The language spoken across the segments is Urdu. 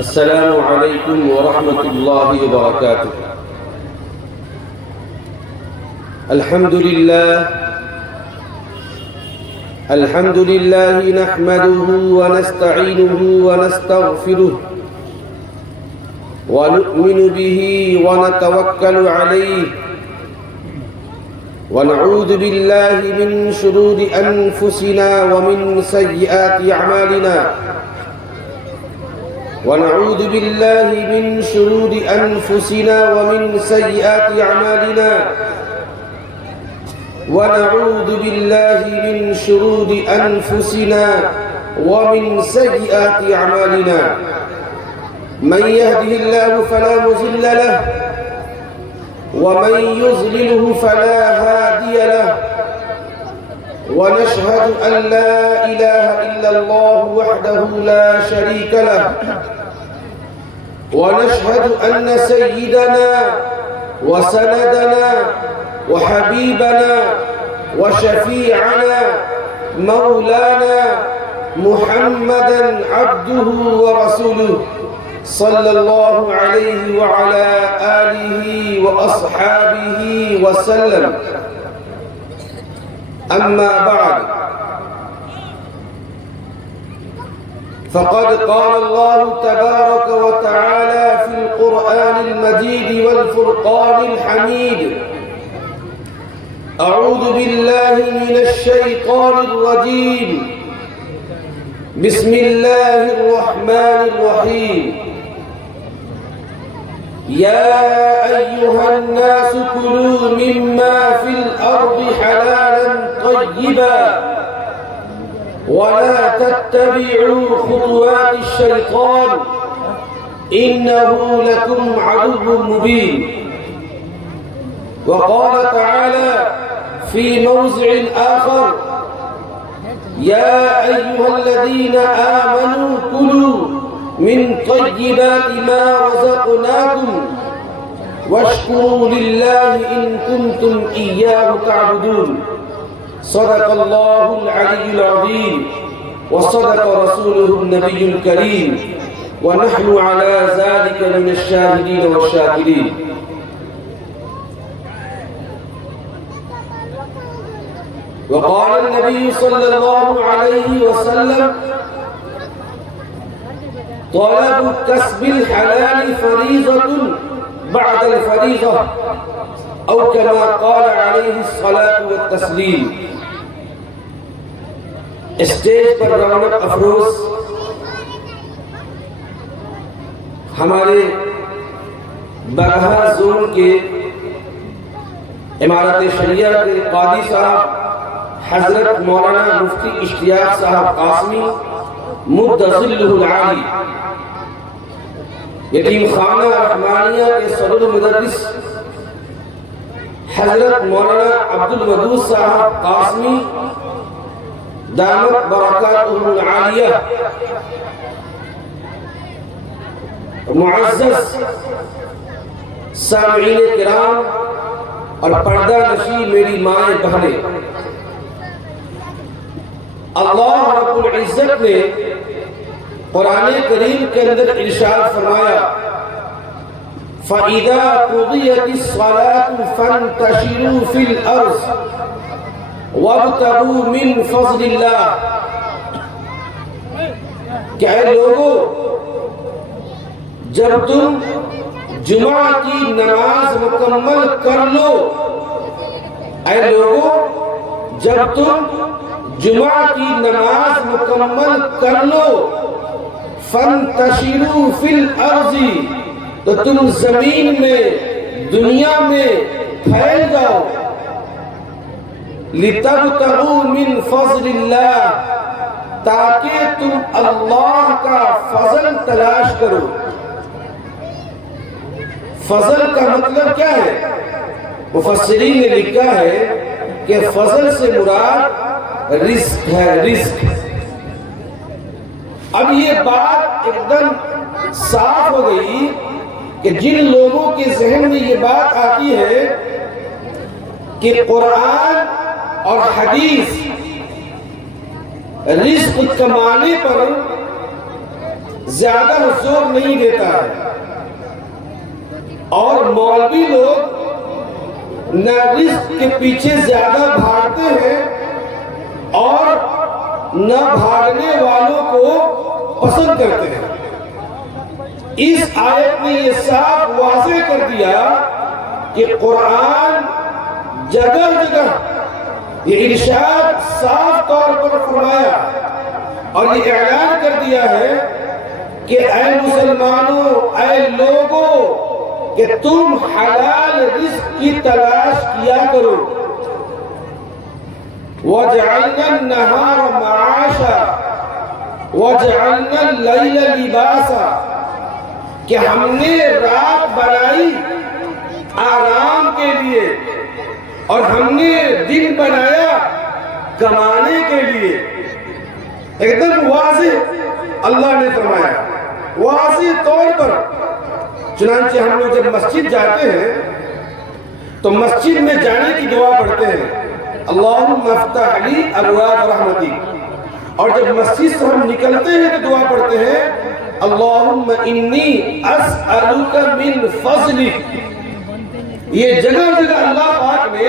السلام علیکم ورحمۃ اللہ وبرکاتہ۔ الحمد للہ نحمده ونستعینه ونستغفره ونؤمن به ونتوکل علیہ ونعوذ باللہ من شرور انفسنا ومن سیئات اعمالنا ونعوذ بالله من شرور أنفسنا ومن سيئات أعمالنا ونعوذ بالله من شرور أنفسنا ومن سيئات أعمالنا من يهده الله فلا مضل له ومن يضلله فلا هادي له ونشهد أن لا إله إلا الله وحده لا شريك له ونشهد أن سيدنا وسندنا وحبيبنا وشفيعنا مولانا محمدا عبده ورسوله صلى الله عليه وعلى آله وأصحابه وسلم. أما بعد فقد قال الله تبارك وتعالى في القرآن المجيد والفرقان الحميد: أعوذ بالله من الشيطان الرجيم، بسم الله الرحمن الرحيم. يا أيها الناس كلوا مما في الأرض حلالا طيبا ولا تتبعوا خطوات الشيطان إنه لكم عدو مبين. وقال تعالى في موضع آخر: يا أيها الذين آمنوا كلوا من طيبات ما رزقناكم واشكروا لله إن كنتم إياه تعبدون. صدق الله العلي العظيم وصدق رسوله النبي الكريم ونحن على ذلك من الشاهدين والشاكرين. وقال النبي صلى الله عليه وسلم: طلب كسب الحلال فريضة بعد الفريضة، أو كما قال عليه الصلاة والتسليم. اسٹیج پر رونق افروز ہمارے برہا زون کے امارت شریعہ کے قاضی صاحب حضرت مولانا مفتی اشتیاق صاحب قاسمی مدظلہ العالی، یتیم خانہ رحمانیہ کے صدر مدرس حضرت مولانا عبدالودود صاحب قاسمی دامت برکاتہ العالیہ، معزز سامعین کرام اور پردہ نشی میری مائیں بہنیں، اللہ رب العزت نے قرآن کریم کے اندر ارشاد فرمایا: فَإِذَا قُضِيَتِ الصَّلَاةُ فَانْتَشِرُوا فِي الْأَرْضِ وَابْتَغُوا مِنْ فَضْلِ اللَّهِ. کہ اے لوگو، جب تم جمعہ کی نماز مکمل کر لو، اے لوگو جب تم جمعہ کی نماز مکمل کر لو، فَانْتَشِرُوا فِي الْأَرْضِ، تو تم زمین میں دنیا میں پھیل جاؤ، لِتَبْتَغُوا مِنْ فَضْلِ اللَّهِ، تاکہ تم اللہ کا فضل تلاش کرو. فضل کا مطلب کیا ہے؟ مفسرین نے لکھا ہے کہ فضل سے مراد رزق ہے، رزق. اب یہ بات ایک دم صاف ہو گئی کہ جن لوگوں کے ذہن میں یہ بات آتی ہے کہ قرآن اور حدیث رزق کمانے پر زیادہ زور نہیں دیتا ہے، اور مولوی لوگ نہ رزق کے پیچھے زیادہ بھاگتے ہیں اور نہ بھاگنے والوں کو پسند کرتے ہیں۔ اس آیت نے یہ صاف واضح کر دیا کہ قرآن جگہ جگہ یہ ارشاد صاف طور پر فرمایا اور یہ اعلان کر دیا ہے کہ اے مسلمانوں، اے لوگوں، کہ تم حلال رزق کی تلاش کیا کرو۔ وَجَعَلْنَا النَّهَارَ مَعَاشًا وَجَعَلْنَا اللَّيْلَ لِبَاسًا، کہ ہم نے رات بنائی آرام کے لیے اور ہم نے دن بنایا کمانے کے لیے۔ ایک دم واضح اللہ نے فرمایا، واضح طور پر۔ چنانچہ ہم لوگ جب مسجد جاتے ہیں تو مسجد میں جانے کی دعا پڑھتے ہیں، اللہم افتح لی ابواب رحمتی، اور جب مسجد سے ہم نکلتے ہیں تو دعا پڑھتے ہیں، اللہم انی اسألک من فضلک۔ یہ جگہ جگہ اللہ پاک نے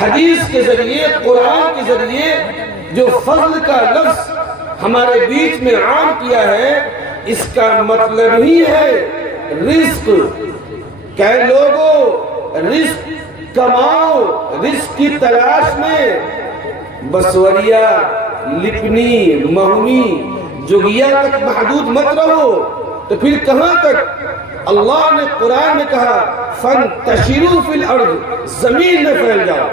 حدیث کے ذریعے، قرآن کے ذریعے جو فضل کا لفظ ہمارے بیچ میں عام کیا ہے، اس کا مطلب ہی ہے رزق۔ کہ لوگوں رزق کماؤ، رزق کی تلاش میں بسوریا، لپنی، مہمی، جگیا تک محدود مت رہو۔ تو پھر کہاں تک؟ اللہ نے قرآن میں کہا فَانْتَشِرُوا فِي الْأَرْضِ، زمین میں پھیل جاؤ۔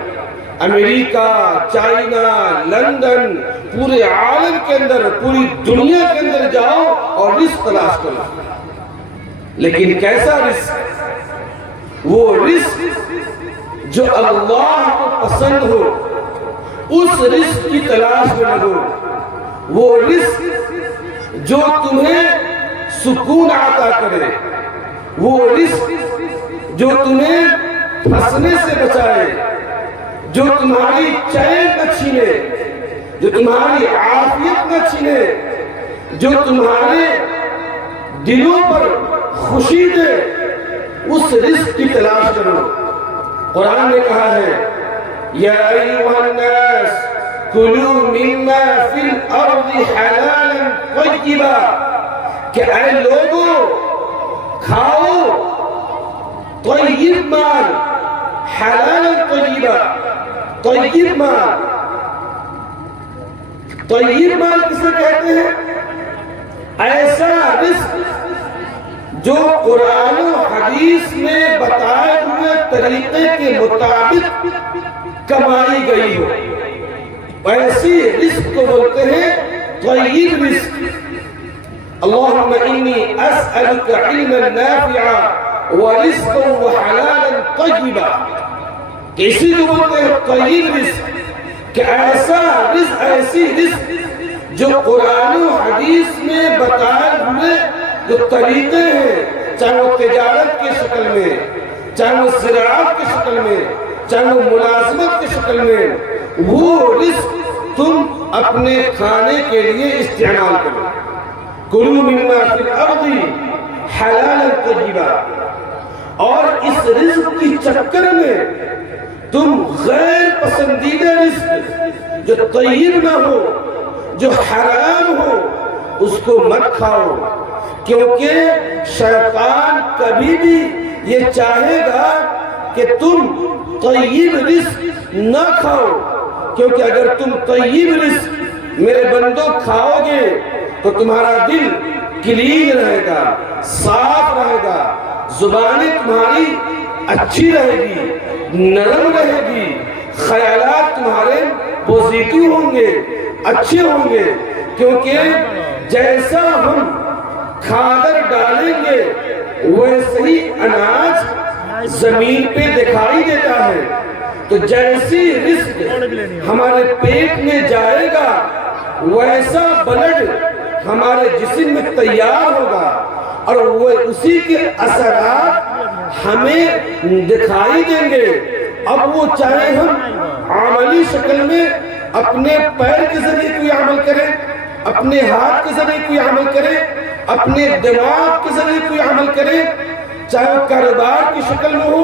امریکہ، چائنا، لندن، پورے عالم کے اندر، پوری دنیا کے اندر جاؤ اور رزق تلاش کرو۔ لیکن کیسا رزق؟ وہ رزق جو اللہ کو پسند ہو، اس رزق کی تلاش میں لگو۔ وہ رزق جو تمہیں سکون عطا کرے، وہ رزق جو تمہیں پھنسنے سے بچائے، جو تمہاری چین نہ چھینے، جو تمہاری عافیت نہ چھینے، جو تمہارے دلوں پر خوشی دے، اس رزق کی تلاش کرو۔ قرآن نے کہا ہے یا ایھا الناس کلوا مما فی الارض حلالا طیبا، کہ اے لوگوں کھاؤ طیب مال، حلالا طیبا، طیب مال۔ طیب مال کسے کہتے ہیں؟ ایسا رزق جو قرآن و حدیث میں بتائے ہوئے طریقے کے مطابق کمائی گئی ہو، ایسی رزق کو بولتے ہیں طیب رزق۔ اللہم انی اسألک علما نافعا ورزقا وحلالا طیبا، اسی کو بولتے ہیں طیب رزق، کہ ایسا رزق، ایسی رزق جو قرآن و حدیث میں بتائے ہوئے جو طریقے ہیں، چاہے وہ تجارت کی شکل میں، چاہے وہ زراعت کی شکل میں، چاہے وہ ملازمت کی شکل میں، وہ رزق تم اپنے کھانے کے لیے استعمال کرو۔ کلوا مما فی الارض حلالا طیبا، اور اس رزق کی چکر میں تم غیر پسندیدہ رزق جو طیب نہ ہو، جو حرام ہو، اس کو مت کھاؤ، کیونکہ شیطان کبھی بھی یہ چاہے گا کہ تم طیب رزق نہ کھاؤ، کیونکہ اگر تم طیب رزق میرے بندوں کھاؤ گے تو تمہارا دل کلین رہے گا، صاف رہے گا، زبانیں تمہاری اچھی رہے گی، نرم رہے گی، خیالات تمہارے پوزیٹیو ہوں گے، اچھے ہوں گے، کیونکہ جیسا ہم کھادر ڈالیں گے ویسے ہی اناج زمین پہ دکھائی دیتا ہے۔ تو جیسی رزق ہمارے پیٹ میں جائے گا ویسا بلڈ ہمارے جسم میں تیار ہوگا، اور وہ اسی کے اثرات ہمیں دکھائی دیں گے۔ اب وہ چاہے ہم عملی شکل میں اپنے پیر کے ذریعے کوئی عمل کریں، اپنے ہاتھ کے ذریعے کوئی عمل کریں، اپنے دماغ کے ذریعے کوئی عمل کریں، چاہے وہ کاروبار کی شکل میں ہو،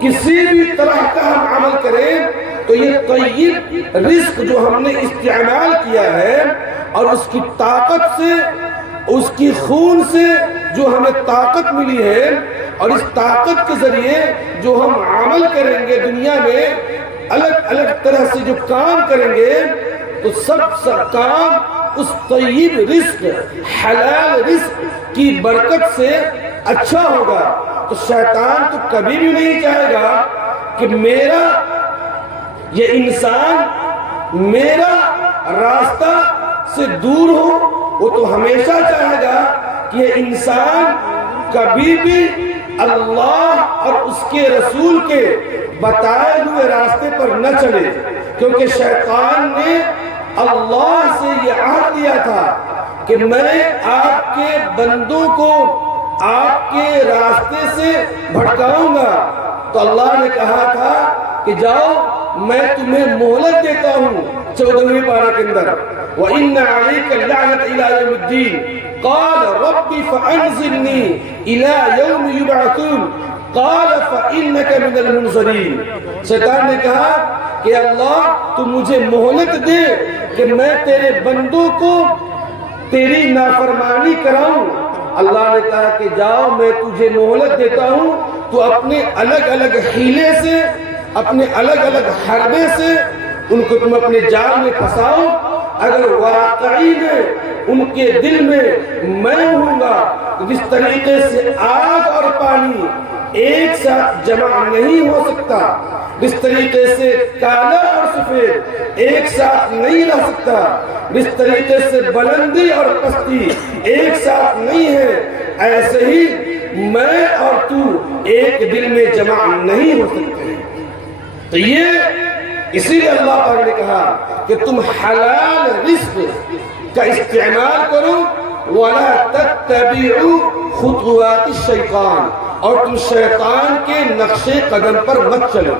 کسی بھی طرح کا ہم عمل کریں، تو یہ طیب رزق جو ہم نے استعمال کیا ہے اور اس کی طاقت سے، اس کی خون سے جو ہمیں طاقت ملی ہے، اور اس طاقت کے ذریعے جو ہم عمل کریں گے دنیا میں، الگ الگ طرح سے جو کام کریں گے، تو سب کام اس طیب رزق، حلال رزق کی برکت سے اچھا ہوگا۔ تو شیطان تو کبھی بھی نہیں چاہے گا کہ میرا یہ انسان میرا راستہ سے دور ہو، وہ تو ہمیشہ چاہے گا کہ یہ انسان کبھی بھی اللہ اور اس کے رسول کے بتائے ہوئے راستے پر نہ چلے، کیونکہ شیطان نے اللہ سے یہ عہد دیا تھا کہ میں آپ کے بندوں کو آپ کے راستے سے بھٹکاؤں گا۔ تو اللہ نے کہا تھا کہ جاؤ میں تمہیں مہلت دیتا ہوں 14ویں پارہ کے اندر، وَإِنَّ عَلَيْكَ اللَّعْنَةَ إِلَىٰ يَوْمِ الدِّينِ قَالَ رَبِّ فَأَنزِلْنِي إِلَىٰ يَوْمِ يُبْعَثُونَ قَالَ فَإِنَّكَ مِنَ الْمُنظَرِينَ۔ شیطان نے کہا کہ اللہ تو مجھے مہلت دے کہ میں تیرے بندوں کو تیری نافرمانی کراؤں۔ اللہ نے کہا کہ جاؤ میں تجھے مہلت دیتا ہوں، تو اپنے الگ الگ حیلے سے، اپنے الگ الگ حربے سے ان کو تم اپنے جال میں پھنساؤ۔ اگر واقعی میں ان کے دل میں ہوں گا، تو جس طریقے سے آگ اور پانی ایک ساتھ جمع نہیں ہو سکتا، جس طریقے سے کالا اور سفید ایک ساتھ نہیں رہ سکتا، جس طریقے سے بلندی اور پستی ایک ساتھ نہیں ہے، ایسے ہی میں اور تو ایک دل میں جمع نہیں ہو سکتے۔ تو یہ اسی لیے اللہ پاک نے کہا کہ تم حلال رزق کا استعمال کرو، وَلَا تَتَّبِعُوا خُطُوَاتِ الشَّيْطَانِ، اور تم شیطان کے نقش قدم پر مت چلو۔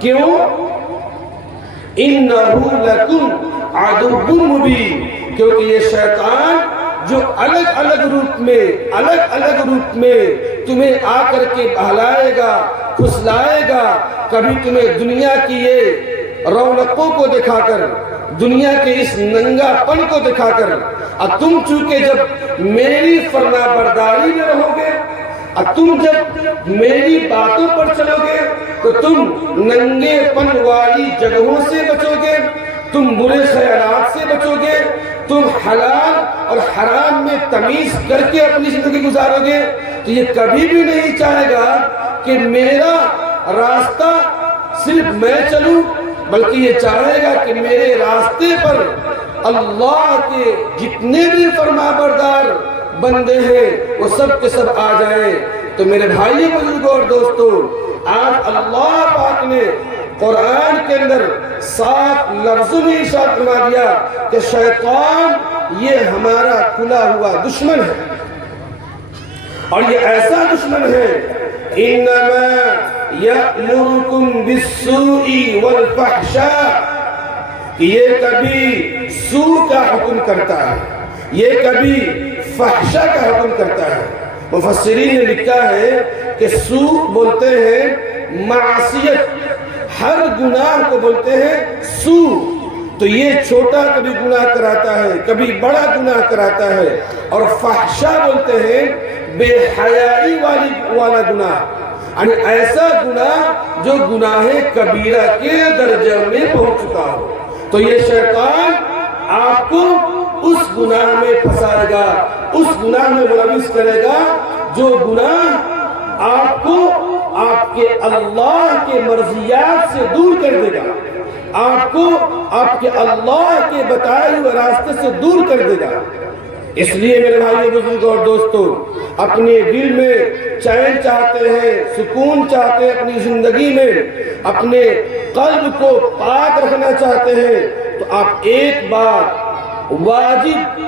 کیوں؟ إِنَّهُ لَكُمْ عَدُوٌّ مُبِينٌ، کیونکہ یہ شیطان جو الگ الگ روپ میں تمہیں آ کر کے بہلائے گا، پھسلائے گا، کبھی تمہیں دنیا کی یہ رونقوں کو دکھا کر، دنیا کے اس ننگا پن کو دکھا کر، اور تم چونکہ جب میری فرما برداری میں رہو گے، اور تم جب میری باتوں پر چلو گے، تو تم ننگے پن والی جگہوں سے بچو گے، تم برے خیالات سے بچو گے، تم حلال اور حرام میں تمیز کر کے اپنی زندگی گزارو گے۔ تو یہ کبھی بھی نہیں چاہے گا کہ میرا راستہ صرف میں چلوں، بلکہ یہ چاہے گا کہ میرے راستے پر اللہ کے جتنے بھی فرما بردار بندے ہیں وہ سب کے سب آ جائیں۔ تو میرے بھائی بزرگوں اور دوستوں، آج اللہ پاک نے قرآن کے اندر 7 لفظوں میں ارشاد فرما دیا کہ شیطان یہ ہمارا کھلا ہوا دشمن ہے، اور یہ ایسا دشمن ہے، انما یأمرکم بالسوء والفحشاء، کہ یہ کبھی سوء کا حکم کرتا ہے، یہ کبھی فحشا کا حکم کرتا ہے۔ مفسرین نے لکھا ہے کہ سوء بولتے ہیں معصیت، ہر گناہ کو بولتے ہیں سوء، تو یہ چھوٹا کبھی گناہ کراتا ہے، کبھی بڑا گناہ کراتا ہے، اور فحشا بولتے ہیں بے حیائی والا گناہ، یعنی ایسا گناہ جو گناہ کبیرہ کے درجے میں پہنچ چکا ہو۔ تو یہ شیطان آپ کو اس گناہ میں پھنسائے گا، اس گناہ میں ملوث کرے گا جو گناہ آپ کو آپ کے اللہ کے مرضیات سے دور کر دے گا، آپ کو آپ کے اللہ کے بتائے ہوئے راستے سے دور کر دے گا۔ اس لیے میرے بھائی بزرگوں اور دوستوں، اپنے دل میں چین چاہتے ہیں، سکون چاہتے ہیں، اپنی زندگی میں اپنے قلب کو پاک رکھنا چاہتے ہیں، تو آپ ایک بات واجب،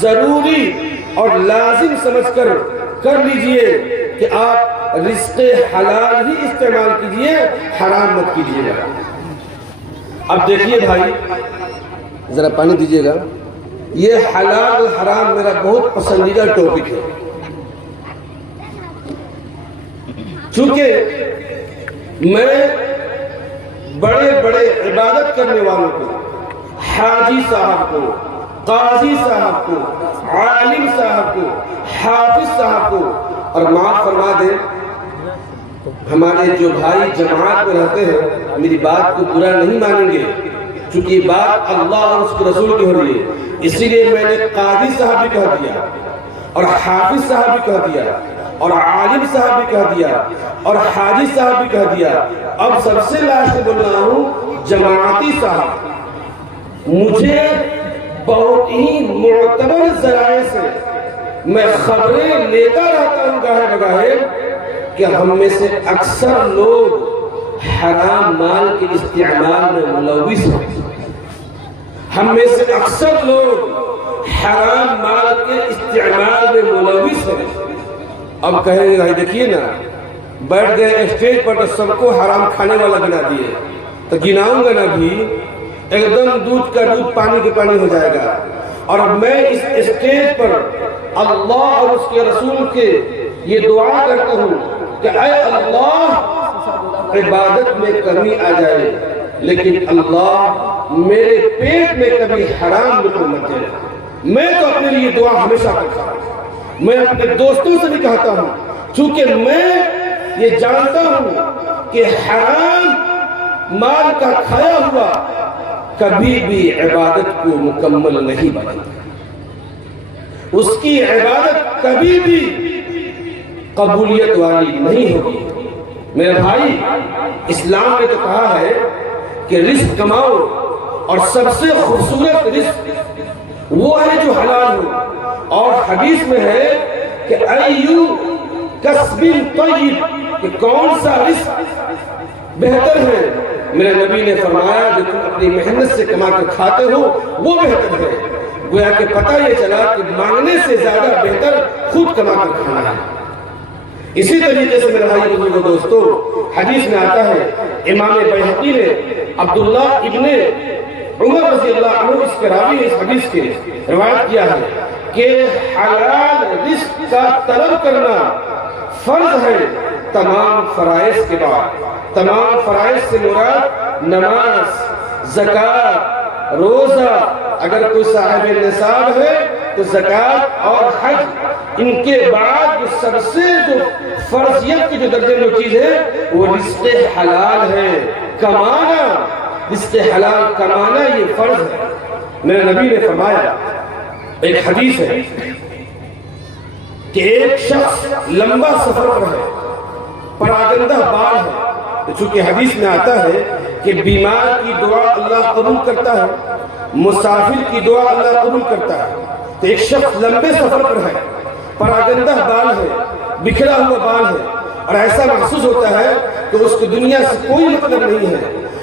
ضروری اور لازم سمجھ کر لیجئے کہ آپ رزق حلال ہی استعمال کیجئے، حرام مت کیجئے گا۔ اب دیکھیے بھائی، ذرا پانی دیجئے گا۔ یہ حلال حرام میرا بہت پسندیدہ ٹاپک ہے، چونکہ میں بڑے بڑے عبادت کرنے والوں کو، حاجی صاحب کو، قاضی صاحب کو، عالم صاحب کو، حافظ صاحب کو، اور معاف فرما دیں ہمارے جو بھائی جماعت میں رہتے ہیں میری بات کو برا نہیں مانیں گے، چونکہ یہ بات اللہ اور اس کے رسول کی ہو رہی ہے، اسی لیے میں نے قاضی صاحب بھی کہہ دیا اور حافظ صاحب بھی کہہ دیا اور عالم صاحب بھی کہہ دیا اور حاجی صاحب بھی کہہ دیا، اب سب سے لاسٹ بول رہا ہوں جماعتی صاحب۔ مجھے بہت ہی معتبر ذرائع سے میں خبریں لیتا رہتا ہوں گاہے بگاہے کہ ہم میں سے اکثر لوگ حرام مال کے استعمال میں ملوث ہیں، ہم میں سے اکثر لوگ حرام مال کے استعمال میں ملوث ہیں۔ اب کہیں گے بھائی دیکھیے نا، بیٹھ گئے اسٹیج پر تو سب کو حرام کھانے والا گنا دیے، تو گناؤں گا نا بھی ایک دم دودھ کا دودھ پانی کے پانی ہو جائے گا۔ اور میں اس اسٹیج پر اللہ اور اس کے رسول کے یہ دعا کرتا ہوں کہ اے اللہ عبادت میں کمی آ جائے لیکن اللہ میرے پیٹ میں کبھی حرام لقمہ مت دے۔ میں تو اپنے لیے دعا ہمیشہ کرتا ہوں، میں اپنے دوستوں سے بھی کہتا ہوں، چونکہ میں یہ جانتا ہوں کہ حرام مال کا کھایا ہوا کبھی بھی عبادت کو مکمل نہیں بناتا، اس کی عبادت کبھی بھی قبولیت والی نہیں ہوگی۔ میرے بھائی، اسلام نے تو کہا ہے کہ رزق کماؤ، اور سب سے خوبصورت رزق وہ ہے جو حلال ہو، اور حدیث میں ہے کہ ایو کسب طیب، کہ کون سا رزق بہتر ہے؟ میرے نبی نے فرمایا جو تم اپنی محنت سے کما کر کھاتے ہو وہ بہتر ہے۔ گویا کہ پتہ یہ چلا کہ مانگنے سے زیادہ بہتر خود کما کر کھانا ہے۔ اسی طریقے سے میرے بھائی بزرگوں دوستو، حدیث میں آتا ہے، امام بیہقی نے عبداللہ ابن عمر رضی اللہ عنہ اس کے راوی اس حدیث کے روایت کیا ہے کہ حلال رزق کا طلب کرنا فرض ہے تمام فرائض کے بعد۔ تمام فرائض سے مراد نماز، زکوٰۃ، روزہ، اگر کوئی صاحب نصاب ہے تو زکوٰۃ اور حج، ان کے بعد سب سے جو فرضیت کی جو درجے میں چیز ہے وہ رزق حلال ہے، کمانا، رزق حلال کمانا یہ فرض ہے۔ میرے نبی نے فرمایا، ایک حدیث ہے کہ ایک شخص لمبا سفر پر ہے، پراگندہ بال ہے، چونکہ حدیث میں آتا ہے کہ بیمار کی دعا اللہ قبول کرتا ہے، مسافر کی دعا اللہ قبول کرتا ہے۔ تو ایک شخص لمبے سفر پر ہے، پراگندہ بال ہے، بکھرا ہوا بال ہے، اور ایسا محسوس ہوتا ہے کہ اس کو دنیا سے کوئی مطلب نہیں ہے،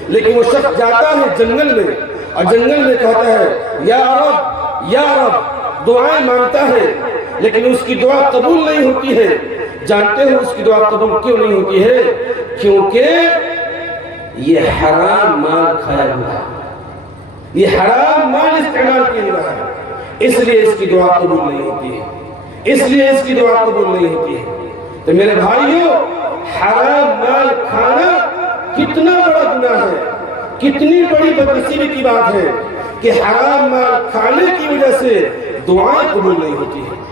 لیکن وہ شخص جاتا ہے جنگل میں، اور جنگل میں کہتا ہے یا رب یا رب، دعائیں مانگتا ہے، لیکن اس کی دعا قبول نہیں ہوتی ہے۔ جانتے ہو اس کی دعا قبول کیوں نہیں ہوتی ہے؟ کیونکہ یہ حرام مال کھایا ہوا ہے، یہ حرام مال استعمال کیا ہوا ہے، اس لیے اس کی دعا قبول نہیں ہوتی ہے، اس لیے اس کی دعا قبول نہیں ہوتی ہے۔ تو میرے بھائیوں، حرام مال کھانا کتنا بڑا گناہ ہے، کتنی بڑی بدنصیبی کی بات ہے کہ حرام مال کھانے کی وجہ سے دعائیں قبول نہیں ہوتی ہیں،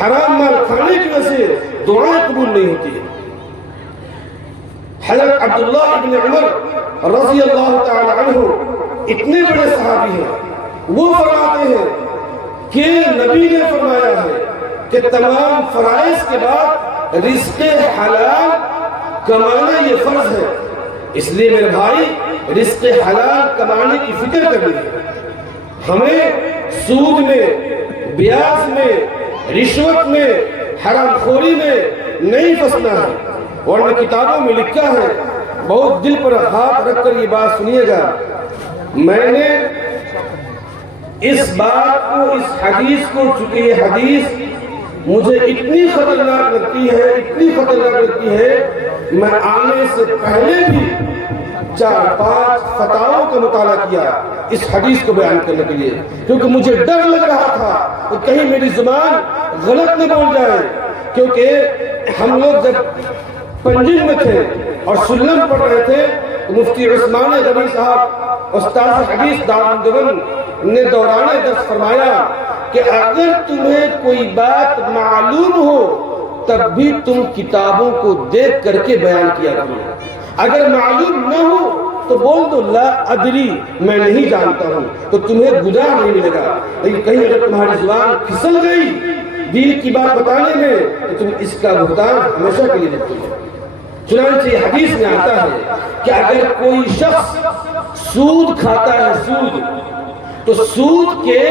حرام مال کھانے کی وجہ سے دعائیں قبول نہیں ہوتی ہیں۔ حضرت عبداللہ ابن عمر رضی اللہ تعالی عنہ اتنے بڑے صحابی ہیں، وہ فرماتے ہیں کہ نبی نے فرمایا ہے کہ تمام فرائض کے بعد رزق حلال کمانا یہ فرض ہے۔ اس لیے میرے بھائی، رزق حلال کمانے کی فکر کرنی ہے، ہمیں سود میں، بیاج میں، رشوت میں، حرام خوری میں نہیں پھنسنا ہے۔ ورنہ کتابوں میں لکھا ہے، بہت دل پر ہاتھ رکھ کر یہ بات سنیے گا، میں نے اس بات کو، اس حدیث کو، چونکہ یہ حدیث مجھے اتنی خطرناک لگتی ہے، اتنی خطرناک لگتی ہے میں آنے سے پہلے بھی 4-5 فتاووں کا مطالعہ کیا اس حدیث کو بیان کرنے کے لیے، کیونکہ مجھے ڈر لگ رہا تھا کہ کہیں میری زبان غلط نہ بول جائے، کیونکہ ہم لوگ جب پنجم میں تھے اور سلم پڑھ رہے تھے تو مفتی عثمان غنی صاحب استاد حدیث دارالمعہد نے دوران درس فرمایا کہ اگر تمہیں کوئی بات معلوم ہو تب بھی تم کتابوں کو دیکھ کر کے بیان کیا کرو، اگر معلوم نہ ہو تو بول دو لا ادری، میں نہیں جانتا ہوں، تو تمہیں گناہ نہیں ملے گا۔ لیکن کہیں اگر تمہاری زبان پھسل گئی دین کی بات بتانے میں تو تم اس کا بھگتان ہمیشہ کے لیے دیتے ہو۔ چنانچہ حدیث میں آتا ہے کہ اگر کوئی شخص سود کھاتا ہے، سود، تو سود کے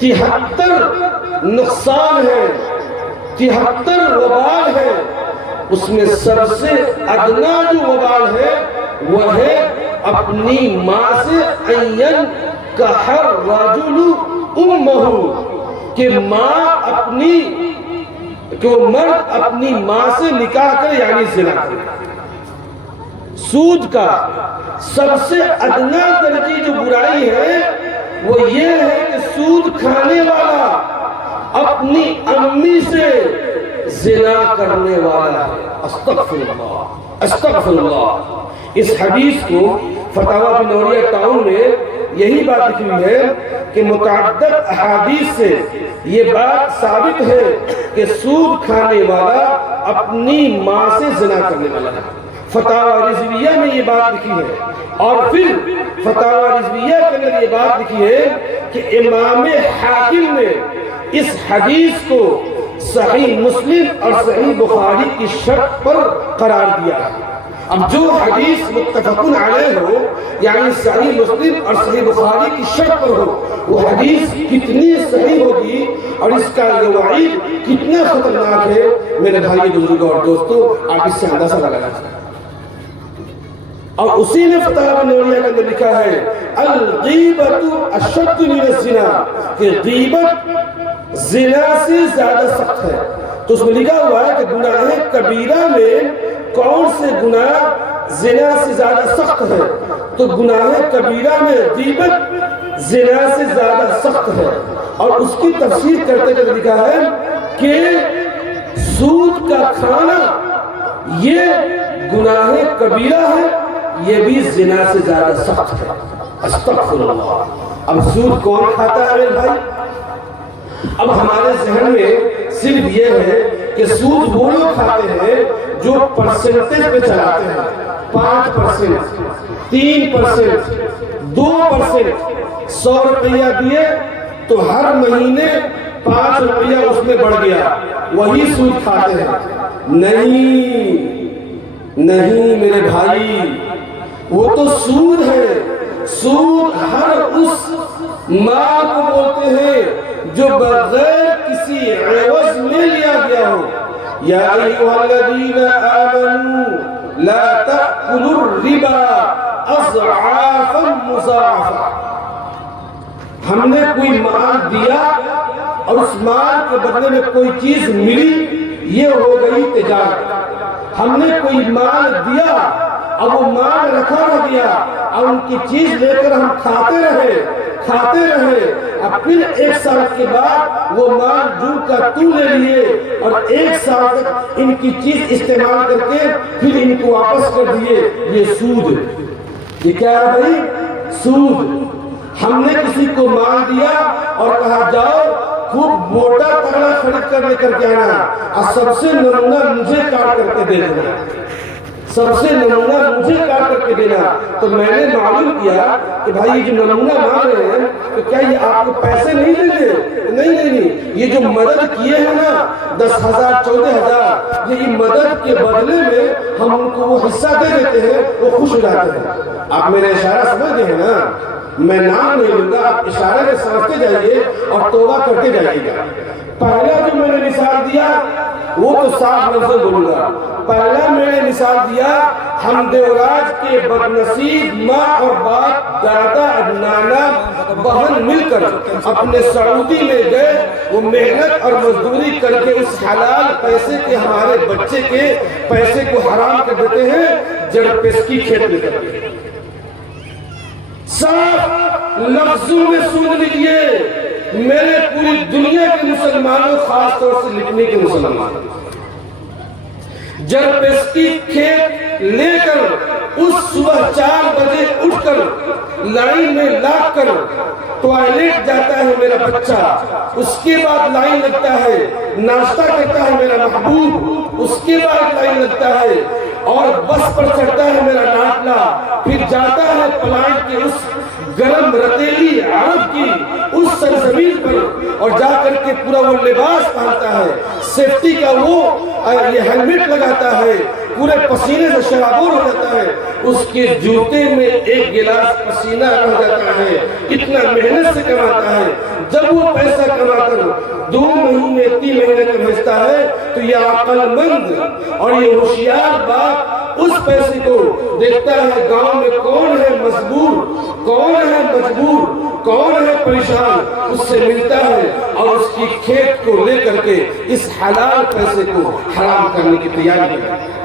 73 نقصان ہیں، 73 وبال ہیں، اس میں سب سے ادنا جو وبال ہے وہ ہے اپنی ماں سے این کہر رجل امہ، کہ ماں اپنی، کہ وہ مرد اپنی ماں سے نکاح کرے یعنی زنا کرے۔ سود کا سب سے ادنا درجے جو برائی ہے وہ یہ ہے کہ سود کھانے والا اپنی امی سے زنا کرنے والا ہے۔ استغفر اللہ، استغفر اللہ۔ اس حدیث کو فتاوی بن نوریہ ٹاؤن میں یہی بات لکھی ہوئی ہے کہ متعدد احادیث سے یہ بات ثابت ہے کہ سود کھانے والا اپنی ماں سے زنا کرنے والا ہے۔ فتاوی رضویہ میں یہ بات لکھی ہے، اور پھر فتاوی رضویہ کے اندر یہ بات لکھی ہے کہ امام حاکم نے اس حدیث کو صحیح مسلم اور صحیح بخاری کی شرط پر قرار دیا ہے۔ اب جو حدیث متفقن علیہ ہو یعنی صحیح مسلم اور صحیح بخاری کی شرط پر ہو، وہ حدیث کتنی صحیح ہوگی اور اس کا یہ وعید کتنا خطرناک ہے میرے بھائی بزرگوں اور دوستوں، آپ اس سے اندازہ لگا سکتے ہیں۔ اور اسی نے فتاوی نوریہ کے اندر لکھا ہے الغیبۃ اشد من الزنا، کہ غیبت زنا سے زیادہ سخت ہے۔ تو اس میں لکھا ہوا ہے کہ گناہ کبیرہ میں کون سے گناہ زنا سے زیادہ سخت ہے، تو گناہ کبیرہ میں غیبت زنا سے زیادہ سخت ہے۔ اور اس کی تفسیر کرتے ہوئے لکھا ہے کہ سود کا کھانا یہ گناہ کبیرہ ہے، یہ بھی زنا سے زیادہ سخت ہے۔ استغفر اللہ۔ اب سود کون کھاتا ہے میرے بھائی؟ اب ہمارے ذہن میں صرف یہ ہے کہ سود وہ لوگ کھاتے ہیں جو پرسنٹیج پہ چلاتے ہیں، 5%، 3%، 2%۔ 100 روپیہ دیے تو ہر مہینے 5 روپیہ اس میں بڑھ گیا، وہی سود کھاتے ہیں۔ نہیں نہیں میرے بھائی، وہ تو سود ہے۔ سود ہر اس مال کو بولتے ہیں جو بغیر کسی عوض میں لیا گیا ہو۔ یا ایھا الذین آمنوا لا تأکلوا الربا اضعافا مضاعفا۔ ہم نے کوئی مال دیا اور اس مال کے بدلے میں کوئی چیز ملی، یہ ہو گئی تجارت۔ ہم نے کوئی مال دیا اب وہ مال رکھا رہ گیا اور ان کی چیز لے کر ہم کھاتے رہے، اب پھر 1 سال کے بعد وہ مال جو کا تو لے لیے اور 1 سال تک ان کی چیز استعمال کر کے پھر ان کو واپس کر دیے۔ یہ سود۔ یہ کیا ہے بھائی؟ سود۔ ہم نے کسی کو مال دیا اور کہا جاؤ خوب موٹا تگڑا خرید کر لے کر کے آنا اور سب سے نمونہ مجھے کاٹ کر کے دے دینا، سب سے نمونہ مجھے کاٹ کر کے دینا۔ تو میں نے معلوم کیا کہ بھائی یہ جو نمونہ مانگ رہے ہیں تو کیا یہ آپ کو پیسے نہیں دیں گے؟ نہیں، یہ جو مدد کیے ہیں نا 10,000 14,000، یہ مدد کے بدلے میں ہم ان کو وہ حصہ دے دیتے ہیں، وہ خوش ہو جاتے ہیں۔ آپ میرا اشارہ سمجھ گئے ہیں نا؟ میں نام نہیں لوں گا، آپ اشارے میں سمجھتے جائیے اور توبہ کرتے جائیے گا۔ پہلا جو میں نے مثال دیا وہ تو صاف لفظ بولوں گا. پہلا میں نے مثال دیا حمد و راج کے بدنصیب ماں اور باپ، دادا اور نانا بہن مل کر اپنے سعودی میں گئے. وہ محنت اور مزدوری کر کے اس حلال پیسے کے ہمارے بچے کے پیسے کو حرام کر دیتے ہیں جرپسکی کھیت میں کر کے. صاف لفظوں میں سن لیجئے میرے پوری دنیا کے مسلمانوں، خاص طور سے لکھنے کے مسلمان، جرپسکی کھیت لے کر اس صبح 4 بجے اٹھ کر لائن میں لاگ کر ٹوائلٹ جاتا ہے میرا بچہ، اس کے بعد لائن لگتا ہے، ناشتہ کرتا ہے میرا محبوب، اس کے بعد لائن لگتا ہے، اور بس پر چڑھتا ہے میرا لاڈلا، پھر جاتا ہے پلانٹ کے اس گرم رتیلی عرب کی اس سرزمین پر، اور جا کر کے پورا وہ لباس پہنتا ہے، سیفٹی کا وہ یہ ہیلمٹ لگاتا ہے، پورے پسینے سے شرابور ہو جاتا ہے، اس کے جوتے میں 1 گلاس پسینہ رہ جاتا ہے، اتنا محنت سے کماتا ہے. جب وہ پیسہ کما کر 2 مہینے 3 مہینے کا بھیجتا ہے تو یہ عقل مند اور یہ ہوشیار باپ اس پیسے کو دیکھتا ہے گاؤں میں کون ہے مجبور، کون ہے مجبور، کون ہے پریشان، اس سے ملتا ہے اور اس کی کھیت کو لے کر کے اس حلال پیسے کو حرام کرنے کی تیاری کرتا ہے،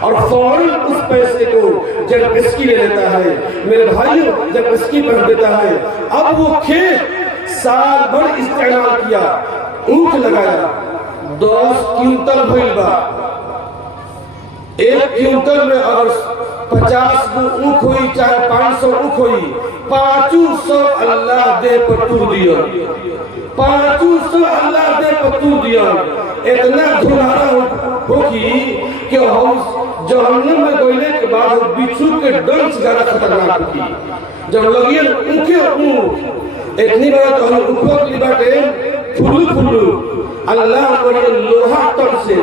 اور فوراً اس پیسے کو جرپسکی لے لیتا ہے. میرے بھائیوں، جرپسکی بن دیتا ہے. اب وہ کھیت سال بھر استعمال کیا، اونٹ لگایا، 10 کیونٹل بھیل با، 1 کیونٹل میں اگر 50 اونٹ ہوئی چاہے 500 اونٹ ہوئی، 500 اللہ دے پر تو دیا، 500 اللہ دے پر تو دیا. اتنا دھنارا ہوگی کہ جہنم میں گوئلے کے بعد بچھو کے ڈنگ سے زیادہ خطرناک ہوگی. جب لگی اونکے اونٹ اتنی بڑا تو ہم اوپر کی باتیں پھلو اللہ بڑے لوہا تر سے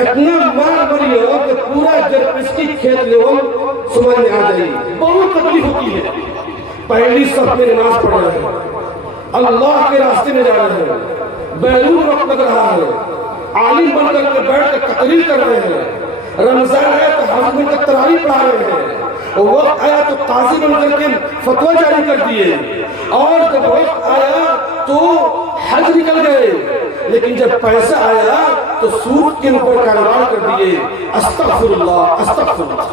اتنا مار بڑی ہو کہ پورا جرپسکی کھیت لیول سمجھ میں آ جائے. بہت تکلیف ہوتی ہے. پہلی صف میں نماز پڑھ رہے ہیں، اللہ کے راستے میں جا رہے ہیں، بیرون وقت لگ رہا ہے، عالم بن کر کے بیٹھ کے تقریر کر رہے ہیں، رمضان آیا تو حج بن کر تراویح پڑھا رہے ہیں، وقت آیا تو قاضی بن کر کے فتویٰ جاری کر دیے، اور جب وقت آیا تو حج نکل گئے، لیکن جب پیسہ آیا تو سود کے اوپر کاروبار کر دیے. استغفر اللہ استغفر اللہ.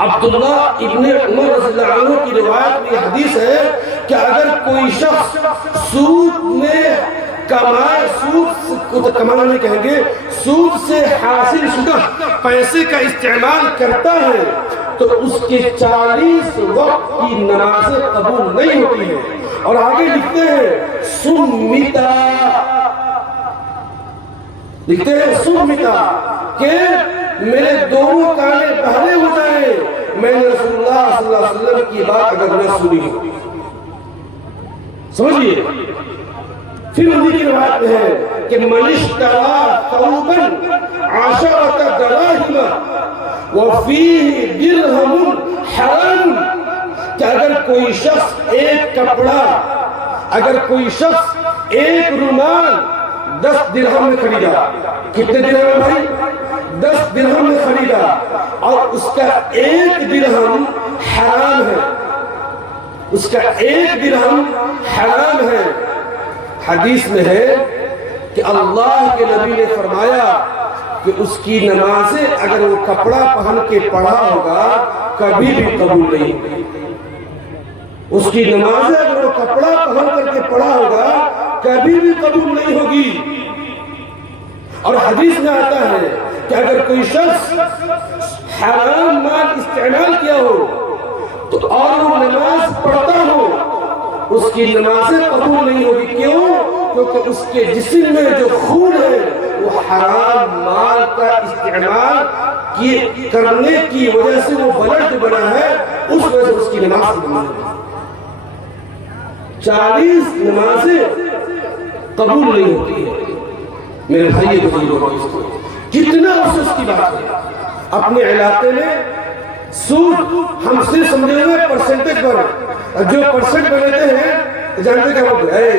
عبداللہ ابن عمر رضی اللہ عنہ کی روایت میں حدیث ہے کہ اگر کوئی شخص سود میں کمائے، سود کو تو کمانا نہیں کہیں گے، سود سے حاصل شدہ پیسے کا استعمال کرتا ہے تو اس کے 40 وقت کی نمازیں قبول نہیں ہوتی ہیں. اور آگے لکھتے ہیں سمیتا، لکھتے ہیں سمیتا کہ میرے دونوں کانے بہرے ہو جائیں میں نے رسول اللہ صلی اللہ علیہ وسلم کی بات اگر نہ سنی ہو. سمجھئے. پھر انہی کی روایت میں ہے کہ من اشترى ثوبا 10 دراهم وفيه درهم حرام، کہ اگر کوئی شخص ایک کپڑا، اگر کوئی شخص ایک رومال 10 درہم میں خریدا، کتنے درہم میں بھائی؟ 10 درہم میں خریدا، اور اس کا 1 درہم حرام ہے، اس کا 1 درہم حرام ہے. حدیث میں ہے کہ اللہ کے نبی نے فرمایا کہ اس کی نمازیں اگر وہ کپڑا پہن کے پڑھا ہوگا کبھی بھی قبول نہیں ہوگی. اس کی نمازیں اگر وہ کپڑا پہن کر کے پڑھا ہوگا کبھی بھی قبول نہیں ہوگی. اور حدیث میں آتا ہے کہ اگر کوئی شخص حرام مال استعمال کیا ہو تو اور وہ نماز پڑھتا ہو اس کی نمازیں قبول نہیں ہوگی. کیوں؟ کیونکہ اس کے جسم میں جو خون ہے وہ حرام مال کا استعمال کرنے کی وجہ سے وہ بلڈ بنا ہے، اس وجہ سے اس کی نماز قبول نہیں ہوگی. 40 نمازیں قبول نہیں ہوتی ہے. میرے بھائی بزرگوں، کتنا افسوس کی بات ہے. اپنے علاقے میں سود ہم صرف سمجھے ہوئے پرسنٹیج پر، جو پرسنٹ بناتے ہیں جانتے کیا بولتے ہیں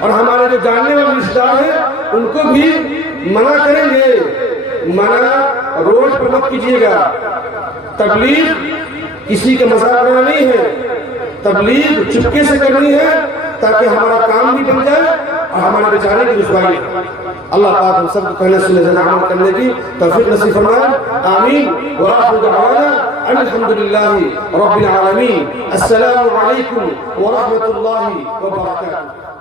اور ہمارے جو جاننے والے رشتہ دار ہیں ان کو بھی منع کریں گے. منع روڈ پر مت کیجیے گا. تبلیغ کسی کا مذاق کرنا نہیں ہے. تبلیغ چپکے سے کرنی ہے تاکہ ہمارا کام بھی بن جائے اور ہمارے بیچارے کی رسوائی. اللہ پاک ہم سب کو کہنے سننے سے عمل کرنے کی توفیق نصیب فرمائے. آمین. وآخر دعوانا ان الحمدللہ رب العالمین. السلام علیکم ورحمۃ اللہ وبرکاتہ.